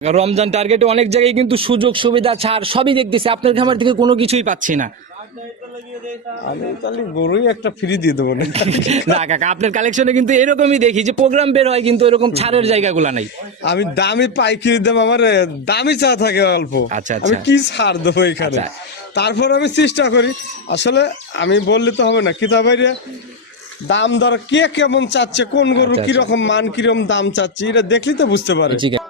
রমজান টার্গেটে অনেক জায়গায় কিন্তু সুযোগ সুবিধা ছাড় সবই দেখতেছি, আপনার খামার থেকে কোনো কিছুই পাচ্ছি না। আমি তাহলে গরুই একটা ফ্রি দিয়ে দেবো না। না কাকা, আপনার কালেকশনে কিন্তু এরকমই দেখি যে প্রোগ্রাম বের হয় কিন্তু এরকম ছাড়ের জায়গাগুলো নাই। আমি দামি পাইকারি দাম, আমার দামি চা থাকে অল্প। আচ্ছা, আমি আচ্ছা। কি ছাড় দেবো এখানে? আচ্ছা। তারপর আমি চেষ্টা করি, আসলে আমি বললে তো হবে না, কিতাবের দাম দর কে কেমন চাচ্ছে, কোন গরু আচ্ছা, কিরকম মান কিরকম দাম চাচ্ছে, এটা দেখলি তো বুঝতে পারে। ঠিক আছে।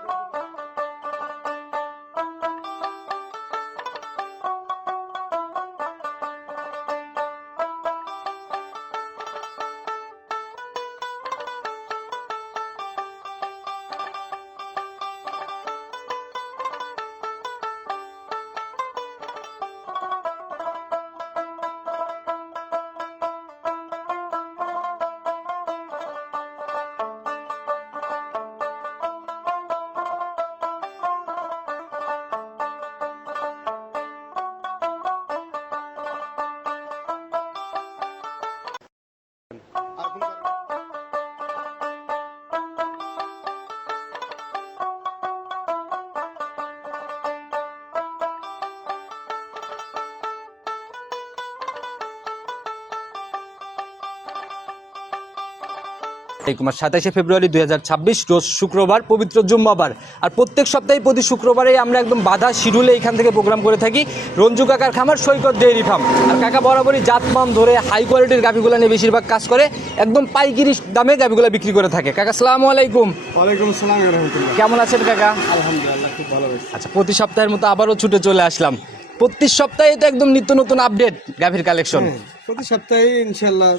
কুমার 27শে ফেব্রুয়ারি 2026 রোজ শুক্রবার, পবিত্র জুম্মাবার। আর প্রত্যেক সপ্তাহে প্রতি শুক্রবারে আমরা একদম বাধা শিডিউলে এখান থেকে প্রোগ্রাম করে থাকি। রঞ্জু কাকার খামার সৈকত ডেইরি ফার্ম। আর কাকা বরাবরই জাতমান ধরে হাই কোয়ালিটির গাভিগুলো নিয়ে বেশিরভাগ কাজ করে, একদম পাইকারি দামে গাভিগুলো বিক্রি করে থাকে। কাকা আসসালামু আলাইকুম। ওয়ালাইকুম আসসালাম ওয়া রাহমাতুল্লাহ। কেমন আছেন কাকা? আলহামদুলিল্লাহ, খুব ভালো আছি। আচ্ছা, প্রতি সপ্তাহের মতো আবারও ছুটে চলে আসলাম। প্রতি সপ্তাহে তো একদম নিত্য নতুন আপডেট গাভির কালেকশন। প্রতি সপ্তাহে ইনশাআল্লাহ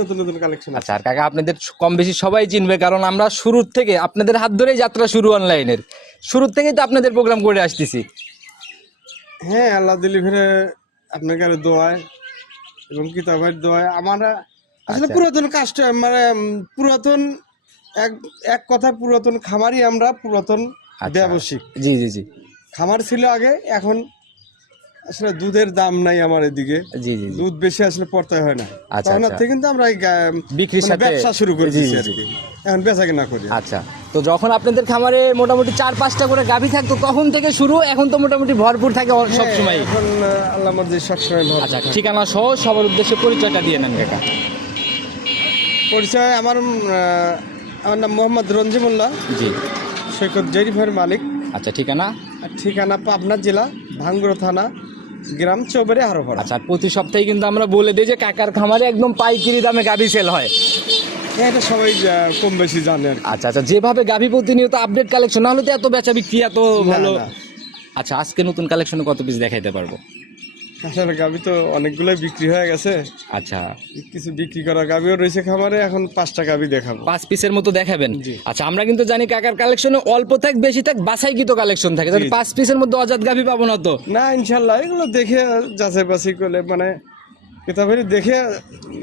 নতুন নতুন কালেকশন। আচ্ছা, আর কাকা আপনাদের কম বেশি সবাই চিনবে, কারণ আমরা শুরুর থেকে আপনাদের হাত ধরেই যাত্রা শুরু, অনলাইনের শুরুর থেকেই তো আপনাদের প্রোগ্রাম করে আসতেছি। হ্যাঁ, আল্লাহ দিলি ফিরে আপনার কাছে দোয়ায় এবং কিতাবের দোয়ায় আমরা আসলে আচ্ছা। পুরাতন কাজটা মানে পুরাতন এক এক কথা পুরাতন খামারই, আমরা পুরাতন আচ্ছা। ব্যবসায়িক। জি জি জি খামার ছিল আগে, এখন আসলে দুধের দাম নাই আমার এদিকে, জি জি জি। দুধ বেশি আসলে পড়তে হয় না, আচ্ছা, তখন আচ্ছা। থেকে কিন্তু আমরা এই বিক্রির মানে সাথে ব্যবসা শুরু করে জি, দিয়েছি জি, আর জি। কি, এখন বেচা কেনা করি। আচ্ছা, তো যখন আপনাদের খামারে মোটামুটি 4-5টা করে গাভী থাকতো তখন থেকে শুরু, এখন তো মোটামুটি ভরপুর থাকে সব সময়। এখন আল্লাহ মর্জি সবসময় ভালো। আচ্ছা, ঠিকানা সহ সবার উদ্দেশ্যে পরিচয়টা দিয়ে নেন কাকা। পরিচয় আমার আমার নাম মোহাম্মদ রঞ্জিমুল্লাহ, জি। সৈকত ডেইরি ফার্মের মালিক। আচ্ছা, ঠিকানা? আর ঠিকানা পাবনা জেলা, ভাঙ্গুড়া থানা, গ্রাম চৌবাড়ি, হারোপাড়া। আচ্ছা, আর প্রতি সপ্তাহে কিন্তু আমরা বলে দিই যে কাকার খামারে একদম পাইকারি দামে গাভী সেল হয়। হ্যাঁ, এটা সবাই কম বেশি জানে আর কি। আচ্ছা আচ্ছা, যেভাবে গাভী প্রতিনিয়ত আপডেট কালেকশন, নাহলে তো এত বেচা বিক্রি এত ভালো। না। আচ্ছা, আজকে নতুন কালেকশনে কত পিস দেখাইতে পারবো? আসলে গাভি তো অনেকগুলোই বিক্রি হয়ে গেছে, আচ্ছা, কিছু বিক্রি করা গাভিও রয়েছে খামারে, এখন 5টা গাভি দেখাবো। 5 পিসের মতো দেখাবেন? জি। আচ্ছা, আমরা কিন্তু জানি কাকার কালেকশনে অল্প থাক বেশি থাক বাছাইকৃত কালেকশন থাকে, তাহলে 5 পিসের মধ্যে অজাত গাভী পাবো না তো? না, ইনশাল্লাহ এগুলো দেখে যাচাই বাছাই করলে মানে কিতাবের দেখে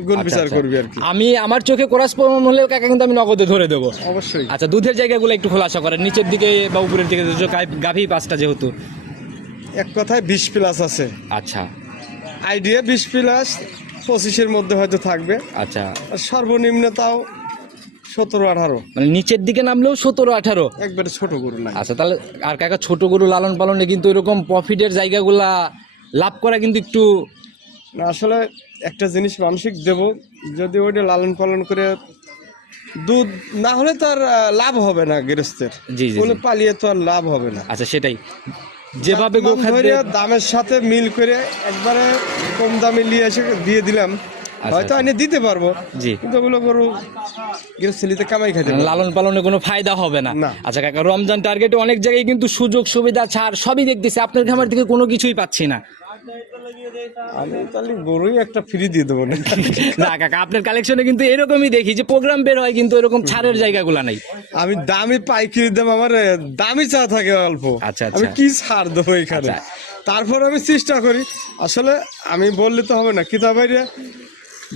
গুণ আচ্ছা, বিচার আচ্ছা। করবি আর কি। আমি আমার চোখে কোরাস প্রমাণ হলে কাকা কিন্তু আমি নগদে ধরে দেবো। অবশ্যই। আচ্ছা, দুধের জায়গাগুলো একটু খোলাসা করেন, নিচের দিকে বা উপরের দিকে, গাভী 5টা যেহেতু। এক কথায় 20 প্লাস আছে, আচ্ছা আইডিয়া 20 প্লাস 25-এর মধ্যে হয়তো থাকবে, আচ্ছা, আর সর্বনিম্ন তাও 17-18। মানে নিচের দিকে নামলেও 17-18। একবারে ছোট গরু নাই। আচ্ছা, তাহলে আর কাকা ছোট গরু লালন পালনে কিন্তু এরকম প্রফিটের জায়গাগুলা লাভ করা কিন্তু একটু না, আসলে একটা জিনিস মানসিক দেব, যদি ওইটা লালন পালন করে দুধ না হলে তো আর লাভ হবে না গৃহস্থের, জি জি বলে জি। পালিয়ে তো আর লাভ হবে না। আচ্ছা, সেটাই যেভাবে দাম গোখাদ্যে ধরে দামের সাথে মিল করে একবারে কম দামে নিয়ে এসে দিয়ে দিলাম, হয়তো আচ্ছা। এনে দিতে পারবো, জি, কিন্তু ওগুলো গরু গৃহস্থলিতে কামাই খাইতে পারবে না। লালন পালনে কোনো ফায়দা হবে না। না। আচ্ছা কাকা, রমজান টার্গেটে অনেক জায়গায় কিন্তু সুযোগ সুবিধা ছাড় সবই দেখতেছি, আপনার খামার থেকে কোনো কিছুই পাচ্ছি না। আমি তাহলে গরুই একটা ফ্রি দিয়ে দেবো না। না কাকা, আপনার কালেকশনে কিন্তু এরকমই দেখি যে প্রোগ্রাম বের হয় কিন্তু এরকম ছাড়ের জায়গাগুলা নাই। আমি দামি পাইকারি দাম, আমার দামি চা থাকে অল্প। আচ্ছা, আচ্ছা। আমি কি ছাড় দেবো এখানে? আচ্ছা। তারপর আমি চেষ্টা করি, আসলে আমি বললে তো হবে না, কিতাবের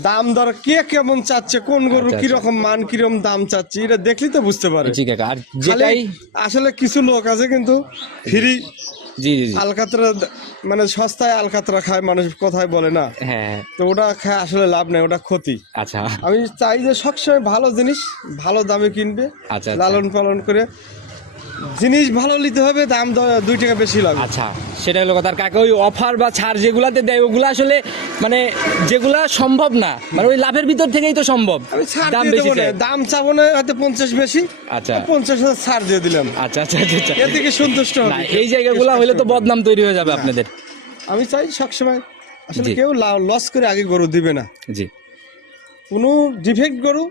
দাম দর কে কেমন চাচ্ছে, কোন গরু আচ্ছা, কিরকম মান কিরকম দাম চাচ্ছে, এটা দেখলি তো বুঝতে পারে। জি কাকা, আর খালি যেটাই আসলে কিছু লোক আছে কিন্তু ফ্রি জি জি জি, আলকাতরা, মানে সস্তায় আলকাতরা খায় মানুষ, কথায় বলে না, হ্যাঁ, তো ওটা খায় আসলে লাভ নেই, ওটা ক্ষতি। আচ্ছা আমি চাই যে সবসময় ভালো জিনিস ভালো দামে কিনবে, আচ্ছা, লালন পালন করে জিনিস ভালো নিতে হবে, দাম 2 টাকা বেশি লাগবে। আচ্ছা, সেটা হলো কথা। আর কাকা ওই অফার বা ছাড় যেগুলাতে দেয় ওগুলো আসলে মানে যেগুলা সম্ভব না, মানে ওই লাভের ভিতর থেকেই তো সম্ভব। আমি ছাড় দাম দিয়ে বেশি দেবো না, চাই। দাম চাবো না হয়তো 50 বেশি, আচ্ছা 50,000 ছাড় দিয়ে দিলাম, আচ্ছা আচ্ছা আচ্ছা আচ্ছা। এর থেকে সন্তুষ্ট না, হবে। এই জায়গাগুলো হলে তো বদনাম তৈরি হয়ে যাবে আপনাদের। আমি চাই সবসময় আসলে জি। কেউ লস করে আগে গরু দিবে না। জি কোনো ডিফেক্ট গরু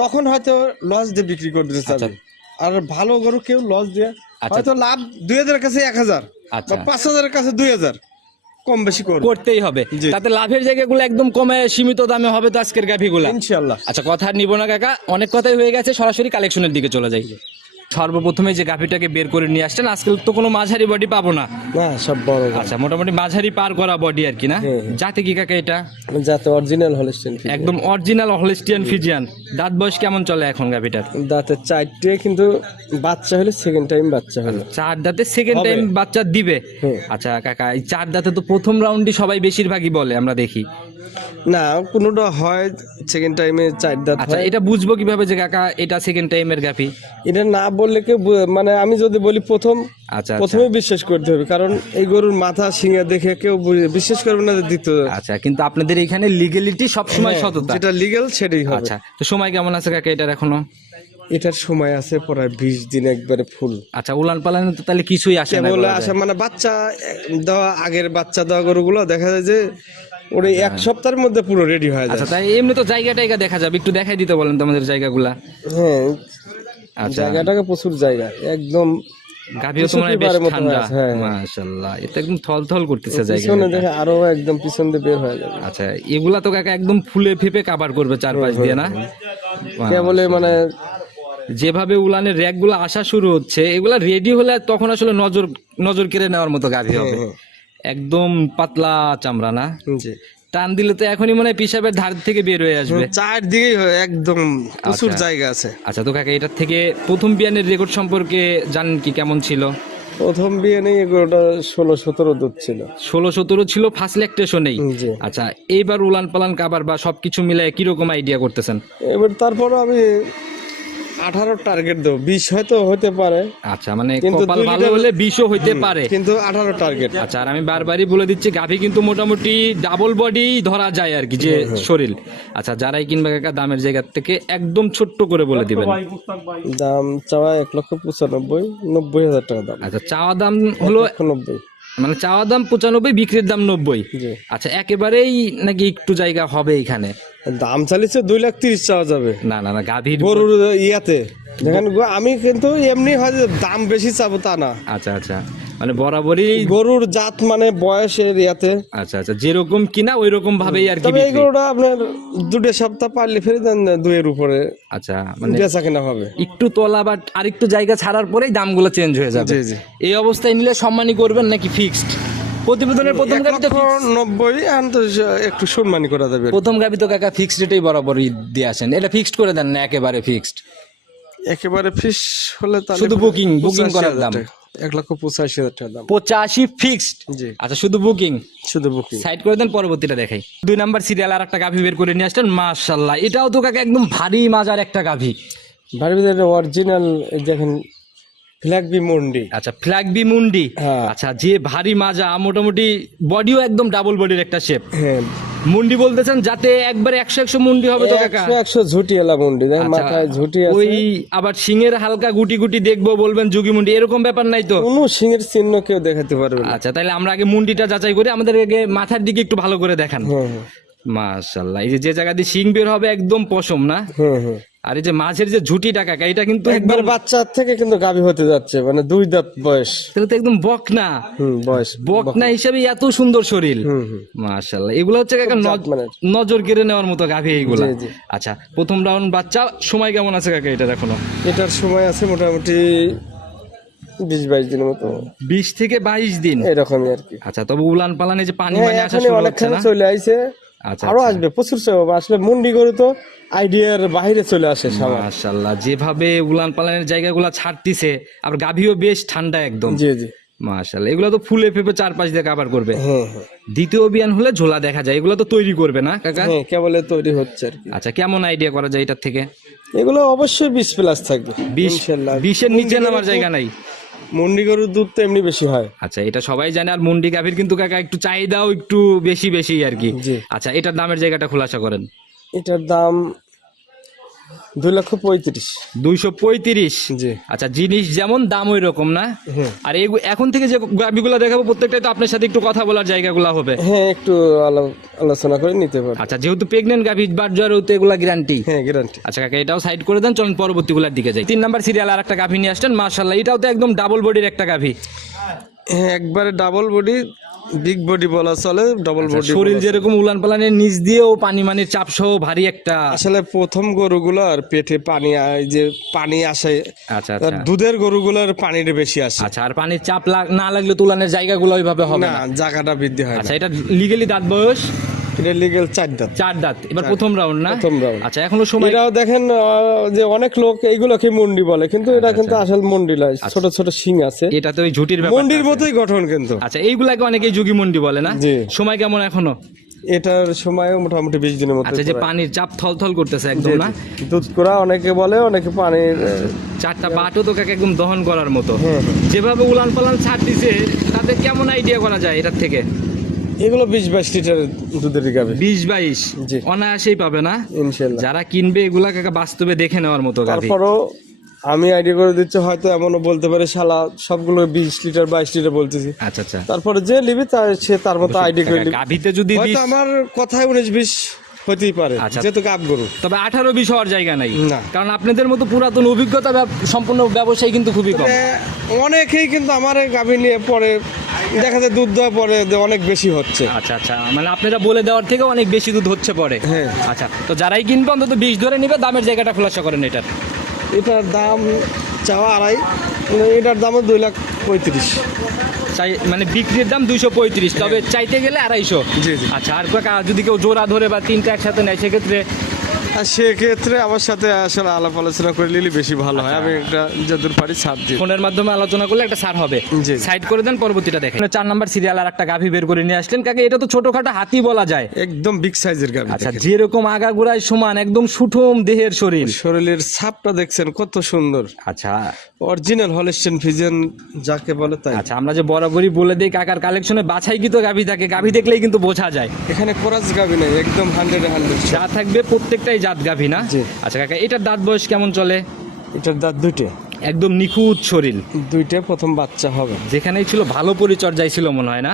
তখন হয়তো লস দিয়ে বিক্রি করে দিতে চাবে, আর ভালো গরু কেউ লস দিয়ে আচ্ছা। হয়তো লাভ 2,000 কাছে 1,000 আচ্ছা। বা 5,000 কাছে 2,000 কম বেশি করবে করতেই হবে, জি। তাতে লাভের জায়গাগুলো একদম কমে সীমিত দামে হবে তো আজকের গাভিগুলা। ইনশাআল্লাহ। আচ্ছা, কথা আর নিব না কাকা, অনেক কথাই হয়ে গেছে, সরাসরি কালেকশনের দিকে চলে যাই। সর্বপ্রথমে যে গাভিটাকে বের করে নিয়ে আসছেন, আজকে তো কোনো মাঝারি বডি পাবো না। না, সব বড় আচ্ছা, মোটামুটি মাঝারি পার করা বডি আর কি না? জাতে কি কাকা এটা? যাতে অরিজিনাল হলস্টেইন একদম অরিজিনাল হলস্টিয়ান ফিজিয়ান। দাঁত বয়স কেমন চলে এখন গাভিটার? দাঁতে 4টে, কিন্তু বাচ্চা হলে সেকেন্ড টাইম বাচ্চা হলো। 4 দাঁতে সেকেন্ড হবে। টাইম বাচ্চা দিবে। হুম। আচ্ছা কাকা, এই 4 দাঁতে তো প্রথম রাউন্ডই সবাই বেশিরভাগই বলে, আমরা দেখি। না, কোনোটা হয় সেকেন্ড টাইমে 4 দাঁত আচ্ছা, হয়। এটা বুঝবো কিভাবে যে কাকা এটা সেকেন্ড টাইমের গাভি? এটা না বললে কেউ মানে আমি যদি বলি প্রথম, আচ্ছা প্রথমে বিশ্বাস করতে হবে, কারণ এই গরুর মাথা সিংহা দেখে কেউ বিশ্বাস করবে না যে দ্বিতীয়। আচ্ছা, কিন্তু আপনাদের এখানে লিগ্যালিটি সবসময় সততা। যেটা লিগ্যাল সেটাই হবে। আচ্ছা, তো সময় কেমন আছে কাকা এটার এখনো? এটার সময় আছে প্রায় 20 দিন একবারে ফুল। আচ্ছা, উলান পালানে তো তাহলে কিছুই আসে না কেবল বলা আসে যায়। মানে বাচ্চা দেওয়া, আগের বাচ্চা দেওয়া গরুগুলো দেখা যায় যে ওর 1 সপ্তাহের মধ্যে পুরো রেডি হয়ে যায়। আচ্ছা, তাই এমনি তো জায়গা টাইগা দেখা যাবে, একটু দেখাই দিতে বলেন তো আমাদের জায়গাগুলা। হ্যাঁ, আচ্ছা, জায়গাটাকে প্রচুর জায়গা, একদম গাভিও তো মনে হয় বেশ পিছনে মতো ঠান্ডা। আছে, হ্যাঁ। মাশাআল্লাহ, এটা একদম থলথল করতেছে জায়গা। পিছনে দেখে আরো একদম পিছন দিয়ে বের হয়ে যাবে। আচ্ছা, এগুলা তো কাকা একদম ফুলে ফেপে কাভার করবে চারপাশ দিয়ে না? কেবল মানে যেভাবে উলানের র্যাক গুলো আসা শুরু হচ্ছে, এগুলা রেডি হলে তখন আসলে নজর নজর কেড়ে নেওয়ার মতো গাভি হবে। একদম পাতলা চামড়া না? জি, টান দিলে তো এখনই মনে হয় পিসাবের ধার থেকে বের হয়ে আসবে। চারদিকেই একদম প্রচুর আচ্ছা। জায়গা আছে। আচ্ছা, তো কাকা এটার থেকে প্রথম বিয়ানের রেকর্ড সম্পর্কে জানেন কি, কেমন ছিল? প্রথম বিয়ে নেই এগুলোটা 16-17 দুধ ছিল। 16-17 ছিল, ফার্স্ট ল্যাকটেশনেই। জি। আচ্ছা, এইবার উলান পালান কাবার বা সবকিছু মিলায় কিরকম আইডিয়া করতেছেন? এবার তারপর আমি 18 টার্গেট দেবো, 20 হয়তো হতে পারে। আচ্ছা, মানে কিন্তু কপাল 2 ভালো লিটার হলে 20ও হইতে পারে। কিন্তু 18 টার্গেট। আচ্ছা, আর আমি বারবারই বলে দিচ্ছি, গাভী কিন্তু মোটামুটি ডাবল বডি ধরা যায় আর কি, যে শরীর। আচ্ছা, যারাই কিনবে কাকা দামের জায়গা থেকে একদম ছোট্ট করে বলে দিবেন। দাম চাওয়া 1,95,000, 90,000 টাকা দাম। আচ্ছা, চাওয়া দাম হলো 1,90,000। মানে চাওয়া দাম 95, বিক্রির দাম 90। জি। আচ্ছা, একেবারেই নাকি একটু জায়গা হবে এখানে? দাম চালিয়েছে 2,30,000 চাওয়া যাবে না না না, গাভীর। গরুর ইয়াতে দেখেন আমি কিন্তু এমনি হয় যে দাম বেশি চাবো তা না। আচ্ছা আচ্ছা, মানে বরাবরই। গরুর জাত মানে বয়সের ইয়াতে। আচ্ছা আচ্ছা, যেরকম কিনা ওই রকম ভাবেই আর কি তবে এই বিক্রি। গরুটা আপনার 2 সপ্তাহ পারলে ফেরে দেন 2 উপরে আচ্ছা, মানে বেচা কেনা হবে। একটু তলা বা আরেকটু জায়গা ছাড়ার পরেই দামগুলো চেঞ্জ হয়ে যাবে। জি, জি। এই অবস্থায় নিলে সম্মানী করবেন নাকি ফিক্সড? প্রতিবেদনের প্রথম গাবি তো fixed। 1,90,000 এখন তো একটু সম্মানী করা যাবে। প্রথম গাবি তো কাকা ফিক্সড রেটেই বরাবরই দিয়ে আসেন, এটা ফিক্সড করে দেন না একেবারে ফিক্সড? একেবারে ফিস হলে তাহলে শুধু বুকিং করার দাম 1,85,000 টাকা দাম। 85 ফিক্সড। জি, আচ্ছা, শুধু বুকিং শুধু বুকিং। সাইড করে দেন, পরবর্তীটা দেখাই। 2 নাম্বার সিরিয়াল আর একটা গাভি বের করে নিয়ে আসলেন, মাশাআল্লাহ, এটাও তো কাকা একদম ভারী মাজার একটা গাভি। ভারী ভিতরে অরিজিনাল দেখেন, ফ্ল্যাগ বি মন্ডি। আচ্ছা, ফ্ল্যাগ বি মুন্ডি। হ্যাঁ। আচ্ছা, যে ভারী মাজা, মোটামুটি বডিও একদম ডাবল বডির একটা শেপ। হ্যাঁ, মুন্ডি বলতেছেন যাতে একবারে 100 মুন্ডি হবে তো কাকা? 100 ঝুটি এলা মন্ডি দেখেন, আচ্ছা, মাথায় ঝুটি আছে। ওই আবার সিংয়ের হালকা গুটি গুটি দেখবো বলবেন যুগি মুন্ডি, এরকম ব্যাপার নাই তো? কোনো সিংহের চিহ্ন কেউ দেখাতে পারবে না। আচ্ছা, তাহলে আমরা আগে মুন্ডিটা যাচাই করি, আমাদের আগে মাথার দিকে একটু ভালো করে দেখান। হ্যাঁ, হ্যাঁ, মাশাআল্লাহ, এই যে জায়গা দিয়ে সিং বের হবে একদম পশম না? হ্যাঁ, হ্যাঁ। আর এই যে মাঝের যে ঝুটিটা কাকা, এটা কিন্তু একবার একদম, বাচ্চা থেকে কিন্তু গাভী হতে যাচ্ছে, মানে 2 দাঁত বয়স। তাহলে তো একদম বক না। বয়স বক না হিসেবে এত সুন্দর শরীর। হুম, হুম। মাশাআল্লাহ, এগুলো হচ্ছে কাকা জাত মানের। নজর কেড়ে নেওয়ার মতো গাভী এইগুলা। জি, জি। আচ্ছা, প্রথম রাউন্ড বাচ্চা, সময় কেমন আছে কাকা এটা এখনো? এটার সময় আছে মোটামুটি 20-22 দিনের মতো, 20 থেকে 22 দিন। এরকমই আর কি। আচ্ছা, তবে উলান পালানে যে পানি হ্যাঁ, মানে আসা এখনই শুরু হচ্ছে অনেকখানি না? চলে আইছে, আচ্ছা, আরো আচ্ছা। আসবে প্রচুর। আসলে মুন্ডি গরু তো আইডিয়ার বাইরে চলে আসে সবার। মাশাআল্লাহ, যেভাবে উলান পালানের জায়গাগুলো ছাড়তিছে, আর গাভীও বেশ ঠান্ডা একদম। জি, জি। মাশাআল্লাহ, এগুলো তো ফুলে ফেপে চারপাশ দিয়ে কাভার করবে। হ্যাঁ হ্যাঁ দ্বিতীয় বিয়ান হলে ঝোলা দেখা যায়, এগুলো তো তৈরি করবে না কাকা? হ্যাঁ, কেবল তৈরি হচ্ছে আর কি। আচ্ছা, কেমন আইডিয়া করা যায় এটার থেকে? এগুলো অবশ্যই 20+ থাকবে 20 ইনশাআল্লাহ। 20-এর নিচে নামার জায়গা নাই। মুন্ডি গরুর দুধ তো এমনি বেশি হয়। আচ্ছা, এটা সবাই জানে। আর মুন্ডি গাভীর কিন্তু কাকা একটু চাহিদাও একটু বেশি বেশি আর কি। জি। আচ্ছা, এটার দামের জায়গাটা খোলাসা করেন। এটার দাম 2,35,000। 235। জি। আচ্ছা, জিনিস যেমন দাম ওই রকম না? হ্যাঁ আর এখন থেকে যে গাভীগুলো দেখাবো প্রত্যেকটাই তো আপনার সাথে একটু কথা বলার জায়গাগুলো হবে। হ্যাঁ, একটু আলোচনা করে নিতে পারবে। আচ্ছা, যেহেতু প্রেগনেন্ট গাভী বাট জ্বর হতে এগুলা গ্যারান্টি। হ্যাঁ, গ্যারান্টি। আচ্ছা কাকা, এটাও সাইড করে দেন, চলুন পরবর্তীগুলোর দিকে যাই। 3 নাম্বার সিরিয়াল আর একটা গাভী নিয়ে আসছেন, মাশাআল্লাহ, এটাও তো একদম ডাবল বডির একটা গাভী। হ্যাঁ, একবারে ডাবল বডি, বিগ বডি বলা চলে, ডাবল বডি। শরীর যেরকম উলান পালানের নিচ দিয়েও পানি মানির চাপ সহ ভারী একটা। আসলে প্রথম গরুগুলোর পেটে পানি যে পানি আসে, আচ্ছা তার আচ্ছা দুধের গরুগুলোর পানির বেশি আসে। আচ্ছা, আর পানির চাপ না লাগলে তুলানের জায়গাগুলো ওইভাবে হবে না, না। জায়গাটা বৃদ্ধি হয় না। আচ্ছা, এটা লিগেলি দাঁত বয়স এটা লিগেল 4 দাঁত। 4 দাঁত, এবার প্রথম রাউন্ড না? প্রথম রাউন্ড। আচ্ছা, এখনো সময়। এটাও দেখেন যে অনেক লোক এইগুলোকে মন্ডি বলে, কিন্তু এটা কিন্তু আসল মন্ডি নয়, ছোট ছোট শিং আছে। এটা তো ওই ঝুটির ব্যাপার। মন্ডির মতোই গঠন কিন্তু। আচ্ছা, এইগুলাকে অনেকেই যুগী মন্ডি বলে না? জি। সময় কেমন এখনো? এটার সময় মোটামুটি 20 দিনের মতো। আচ্ছা, যে পানির চাপ থলথল করতেছে একদম না? দুধ করা অনেকে বলে, অনেকে পানির 4টা বাটও তো কাকে একদম দহন করার মতো। হ্যাঁ, হ্যাঁ। যেভাবে উলান পালান ছাড় দিছে, তাতে কেমন আইডিয়া করা যায় এটার থেকে? এগুলো 20-22 লিটার দুধের গাবে। 20-22 জি। অনায়াসেই পাবে না? ইনশাআল্লাহ। যারা কিনবে এগুলা কাকা বাস্তবে দেখে নেওয়ার মতো গাভী। তারপরও আমি আইডিয়া করে দিচ্ছি, হয়তো এমনও বলতে পারে শালা সবগুলো 20 লিটার 22 লিটার বলতেছি। আচ্ছা আচ্ছা, তারপরে যে নিবি সে তার মতো আইডিয়া করে নিবি। গাভীতে যদি হয়তো আমার কথায় 19-20 হতেই পারে, আচ্ছা। যেহেতু গাব গরু। তবে 18-20 হওয়ার জায়গা নাই, না। কারণ আপনাদের মতো পুরাতন অভিজ্ঞতা সম্পূর্ণ ব্যবসায়ী কিন্তু খুবই কম। অনেকেই কিন্তু আমার গাভী নিয়ে পরে দেখা যায় দুধ দেওয়া পরে অনেক বেশি হচ্ছে। আচ্ছা আচ্ছা, মানে আপনারা বলে দেওয়ার থেকে অনেক বেশি দুধ হচ্ছে পরে। হ্যাঁ। আচ্ছা, তো যারাই কিনবে অন্তত 20 ধরে নিবে। দামের জায়গাটা খোলাসা করেন এটার। এটার দাম চাওয়া 2.5, এটার দামও 2,35,000। মানে বিক্রির দাম 235, তবে চাইতে গেলে 250। জি জি। আচ্ছা, আর কাকা যদি কেউ জোড়া ধরে বা 3টা একসাথে নেয় সেক্ষেত্রে? আর সেক্ষেত্রে আমার সাথে আসলে আলাপ আলোচনা করে নিলে বেশি ভালো হয়। আমি একটা যতদূর পারি ছাড় দিই। ফোনের মাধ্যমে আলোচনা করলে একটা ছাড় হবে। জি। সাইড করে দেন, পরবর্তীটা দেখেন। 4 নাম্বার সিরিয়াল আর একটা গাভী বের করে নিয়ে আসলেন কাকা, এটা তো ছোটখাটো হাতি বলা যায়। একদম বিগ সাইজের গাভী। আচ্ছা, যেরকম আগাগোড়ায় সমান, একদম সুঠম দেহের শরীর। শরীরের ছাপটা দেখছেন কত সুন্দর। আচ্ছা অরিজিনাল হলিস্টিয়ান ফ্রিজিয়ান যাকে বলে তাই। আচ্ছা, আমরা যে বরাবরই বলে দিই কাকার কালেকশনে বাছাইকৃত গাভী থাকে, গাভী দেখলেই কিন্তু বোঝা যায়। এখানে কোরাস গাভী নাই, একদম 100 যা থাকবে প্রত্যেকটাই জাত গাভী না? জি। আচ্ছা কাকা, এটার দাঁত বয়স কেমন চলে? এটার দাঁত 2টে। একদম নিখুঁত শরীর, 2টে প্রথম বাচ্চা হবে। যেখানেই ছিল ভালো পরিচর্যায় ছিল মনে হয় না?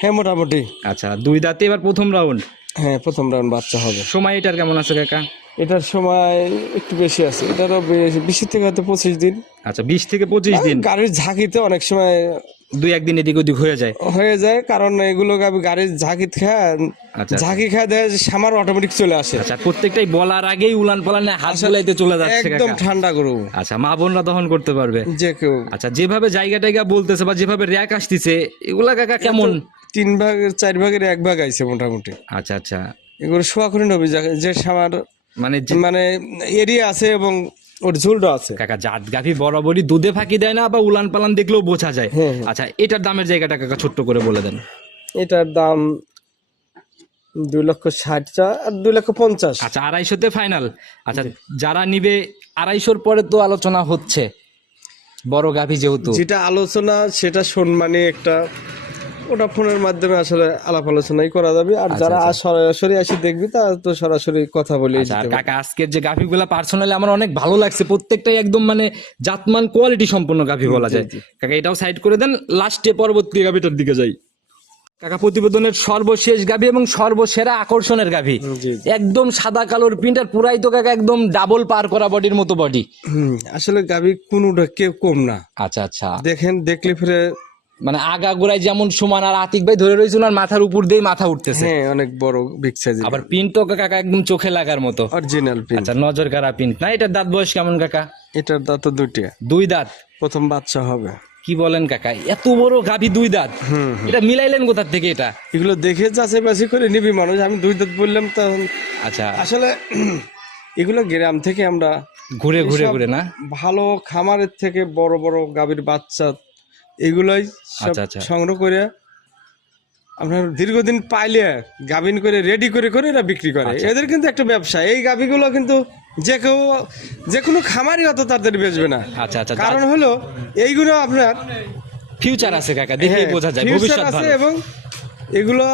হ্যাঁ, মোটামুটি। আচ্ছা, 2 দাঁতে এবার প্রথম রাউন্ড। হ্যাঁ, প্রথম রাউন্ড বাচ্চা হবে। সময় এটার কেমন আছে কাকা? এটার সময় একটু বেশি আছে, এটারও বেশি থেকে হয়তো 25 দিন। আচ্ছা, 20 থেকে 25 দিন। গাড়ির ঝাঁকিতে অনেক সময় 2-1 দিন এদিক ওদিক হয়ে যায়। হয়ে যায়, কারণ এগুলো গাড়ির ঝাঁকি খায়, আচ্ছা। ঝাঁকি খায় দেয় সামার অটোমেটিক চলে আসে। আচ্ছা, প্রত্যেকটাই বলার আগেই উলান পালানে হাত বুলাইতে চলে যাচ্ছে একদম কাকা। ঠান্ডা গরু, আচ্ছা, মা বোনরা দহন করতে পারবে যে কেউ। আচ্ছা, যেভাবে জায়গা টাইগা বলতেছে বা যেভাবে র্যাক আসতেছে, এগুলা কাকা কেমন? 3 ভাগের 4 ভাগের 1 ভাগ আইছে মোটামুটি। আচ্ছা আচ্ছা, এগুলো শোয়া করে নবী যে সামার মানে মানে এরিয়া আছে এবং ওর ঝুলটা আছে। কাকা, জাত গাভী বরাবরই দুধে ফাঁকি দেয় না, বা উলান পালান দেখলেও বোঝা যায়। হ্যাঁ, হ্যাঁ। আচ্ছা, এটার দামের জায়গাটা কাকা ছোট্ট করে বলে দেন। এটার দাম 2,60,000 আর 2,50,000। আচ্ছা, 250-তে ফাইনাল। আচ্ছা, যারা নিবে 250-র পরে তো আলোচনা হচ্ছে, বড় গাভী যেহেতু। যেটা আলোচনা সেটা সম্মানী একটা, ওটা ফোনের মাধ্যমে আসলে আলাপ আলোচনাই করা যাবে। আর যারা সরাসরি আসি দেখবি তারা তো সরাসরি কথা বলে। আচ্ছা, আর কাকা, আজকের যে গাভীগুলা পার্সোনালি আমার অনেক ভালো লাগছে, প্রত্যেকটাই একদম মানে জাতমান কোয়ালিটি সম্পন্ন গাভী বলা যায়। কাকা, এটাও সাইড করে দেন, লাস্টে পরবর্তী গাভীটার দিকে যাই। কাকা, প্রতিবেদনের সর্বশেষ গাভী এবং সর্বসেরা আকর্ষণের গাভী, জি। একদম সাদা কালোর প্রিন্ট, আর পুরাই তো কাকা একদম ডাবল পার করা বডির মতো বডি। আসলে গাভী কোনোটা কেউ কম না। আচ্ছা আচ্ছা, দেখেন দেখলে ফিরে মানে আগাগোড়ায় যেমন সমান, আর আতিক ভাই ধরে রয়েছে ওনার মাথার উপর দিয়ে মাথা উঠতেছে। হ্যাঁ, অনেক বড় বিগ সাইজ। আবার প্রিন্টও কাকা একদম চোখে লাগার মতো, অরিজিনাল প্রিন্ট। আচ্ছা, নজর কাড়া প্রিন্ট না? এটার দাঁত বয়স কেমন কাকা? এটার দাঁত 2টে। 2 দাঁত? প্রথম বাচ্চা হবে। কি বলেন কাকা, এত বড় গাভী 2 দাঁত? এটা মিলাইলেন কোথা থেকে এটা? এগুলো দেখে যাচাই বাছাই করে নিবি মানুষ। আমি 2 দাঁত বললাম তখন। আচ্ছা, আসলে এগুলো গ্রাম থেকে আমরা ঘুরে ঘুরে ঘুরে না, ভালো খামারের থেকে বড় বড় গাভীর বাচ্চা এগুলোই সব আচ্ছা, আচ্ছা। সংগ্রহ করে আপনার দীর্ঘদিন পাইলে গাভিন করে রেডি করে করে এরা বিক্রি করে। আচ্ছা। এদের কিন্তু একটা ব্যবসা, এই গাভিগুলো কিন্তু যে কোনো খামারই অত তাড়াতাড়ি বেচবে না। আচ্ছা, আচ্ছা। কারণ হলো এইগুলো আপনার ফিউচার আছে কাকা, দেখেই হ্যাঁ, বোঝা যায় future ভবিষ্যৎ আছে। ভালো। এবং এগুলো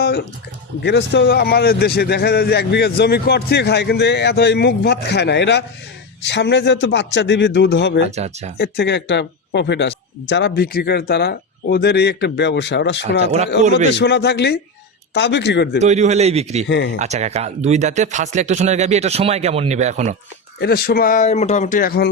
গৃহস্থ আমাদের দেশে দেখা যায় যে 1 বিঘা জমি কর থেকে খায়, কিন্তু এত এই মুখ ভাত খায় না। এরা সামনে যেহেতু বাচ্চা দিবি, দুধ হবে, আচ্ছা, আচ্ছা। এর থেকে একটা প্রফিট আসে। যারা বিক্রি করে তারা ওদের এই একটা ব্যবসা, ওরা সোনা আচ্ছা, ওরা ওর মধ্যে করবেই। সোনা থাকলেই তা বিক্রি করে দেবে। তৈরি হলেই বিক্রি। হ্যাঁ, হ্যাঁ। আচ্ছা কাকা, 2 দাঁতে ফার্স্ট ল্যাকটেশনের গাবি, এটা সময় কেমন নেবে এখনো? এটা সময় মোটামুটি এখন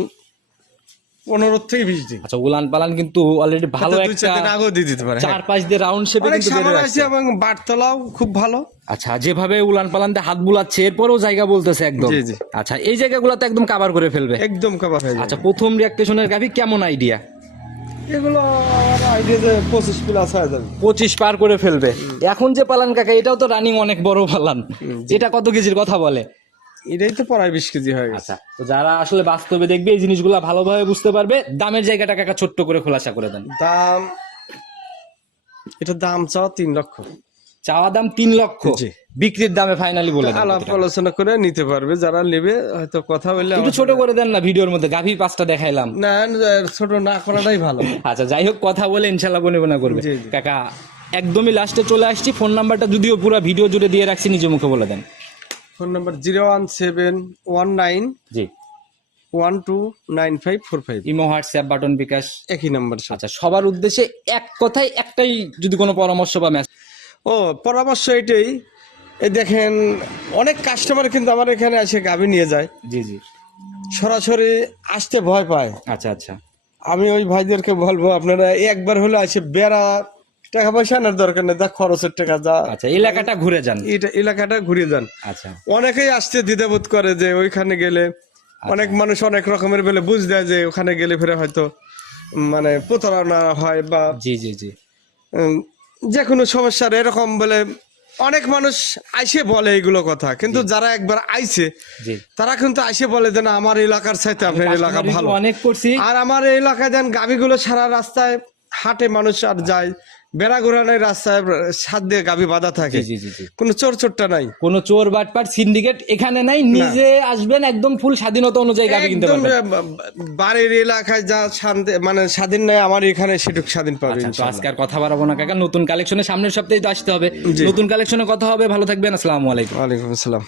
15 থেকে 20 দিন। আচ্ছা, উলান পালান কিন্তু অলরেডি ভালো হয়তো 2-4 একটা দিন আগেও দিয়ে দিতে পারে। হ্যাঁ। 4-5 দিয়ে রাউন্ড শেপে অনেক কিন্তু বের সামান হয়ে আছে আসছে। এবং বাটতলাও খুব ভালো। আচ্ছা, যেভাবে উলান পালানতে হাত বুলাচ্ছে এরপরেও জায়গা বলতেছে একদম। জি, জি। আচ্ছা, এই জায়গাগুলোতে একদম কভার করে ফেলবে। একদম কভার হয়ে যাবে। আচ্ছা, প্রথম রিঅ্যাকটেশনের গাভি কেমন আইডিয়া? এগুলো আমার আইডিয়া যে 25 প্লাস হয়ে যাবে। 25 পার করে ফেলবে। এখন যে পালান কাকা, এটাও তো রানিং অনেক বড় পালান। এটা কত কেজির কথা বলে? এটাই তো প্রায় 20 কেজি হয়ে গেছে। আচ্ছা, তো যারা আসলে বাস্তবে দেখবে এই জিনিসগুলো ভালোভাবে বুঝতে পারবে। দামের জায়গাটা কাকা ছোট্ট করে খোলাসা করে দেন। দাম, এটার দাম চাওয়া 3 লক্ষ। চাওয়া দাম 3 লক্ষ, জি। বিক্রির দামে ফাইনালি বলে দেন আলাপ কত টাকা? আলোচনা করে নিতে পারবে যারা নেবে। হয়তো কথা বললে একটু ছোট করে দেন না, ভিডিওর মধ্যে গাভী 5টা দেখাইলাম। না, ছোট না করাটাই ভালো। আচ্ছা, যাই হোক, কথা বলে ইনশাল্লাহ বনে করবে। জি, জি। কাকা একদমই লাস্টে চলে আসছি, ফোন নাম্বারটা যদিও পুরো ভিডিও জুড়ে দিয়ে রাখছি, নিজে মুখে বলে দেন। ফোন নাম্বার 01719 জি। 129545। ইমো, হোয়াটসঅ্যাপ, বাটন, বিকাশ একই নাম্বার সব। আচ্ছা, সবার উদ্দেশ্যে এক কথায় একটাই যদি কোনো পরামর্শ বা মেসেজ। ও পরামর্শ এটাই, এই দেখেন অনেক কাস্টমার কিন্তু আমার এখানে এসে গাভী নিয়ে যায়, জি, জি। সরাসরি আসতে ভয় পায়। আচ্ছা, আচ্ছা। আমি ওই ভাইদেরকে বলবো আপনারা একবার হলে আসে, বেড়া টাকা পয়সা আনার দরকার নেই, যা খরচের টাকা যা, আচ্ছা, এলাকাটা ঘুরে যান। এটা এলাকাটা ঘুরিয়ে যান। আচ্ছা, অনেকেই আসতে দ্বিধাবোধ করে যে ওইখানে গেলে অনেক মানুষ অনেক রকমের বলে বুঝ দেয় যে ওখানে গেলে ফিরে হয়তো মানে প্রতারণা হয় বা জি, জি, জি। যে কোনো সমস্যার এরকম বলে অনেক মানুষ আইসে বলে এইগুলো কথা, কিন্তু যারা একবার আইছে জি। তারা কিন্তু আইসে বলে যে না আমার এলাকার চাইতে আপনার এলাকা কাস্টমার ভালো। অনেক করছি। আর আমার এই এলাকায় দেন গাভীগুলো সারা রাস্তায় হাটে মানুষ আর যায়, বেড়া ঘোরানোর রাস্তায় সাত দিয়ে গাভী বাঁধা থাকে, জি, জি, জি, জি। কোনো চোরটা নাই। কোনো চোর বাটপাট সিন্ডিকেট এখানে নাই, নিজে আসবেন, একদম ফুল স্বাধীনতা অনুযায়ী গাভী কিনতে একদম পারবেন। বাড়ির এলাকায় যা শান্তি মানে স্বাধীন নাই, আমার এখানে সেটুকু স্বাধীন পাবে আচ্ছা, তো ইনশাআল্লাহ। আজকে আর কথা বাড়াবো না কাকা, নতুন কালেকশনে সামনের সপ্তাহে তো আসতে হবে। জি। নতুন কালেকশনে কথা হবে, ভালো থাকবেন, আসসালামু আলাইকুম। ওয়ালাইকুম আসসালাম।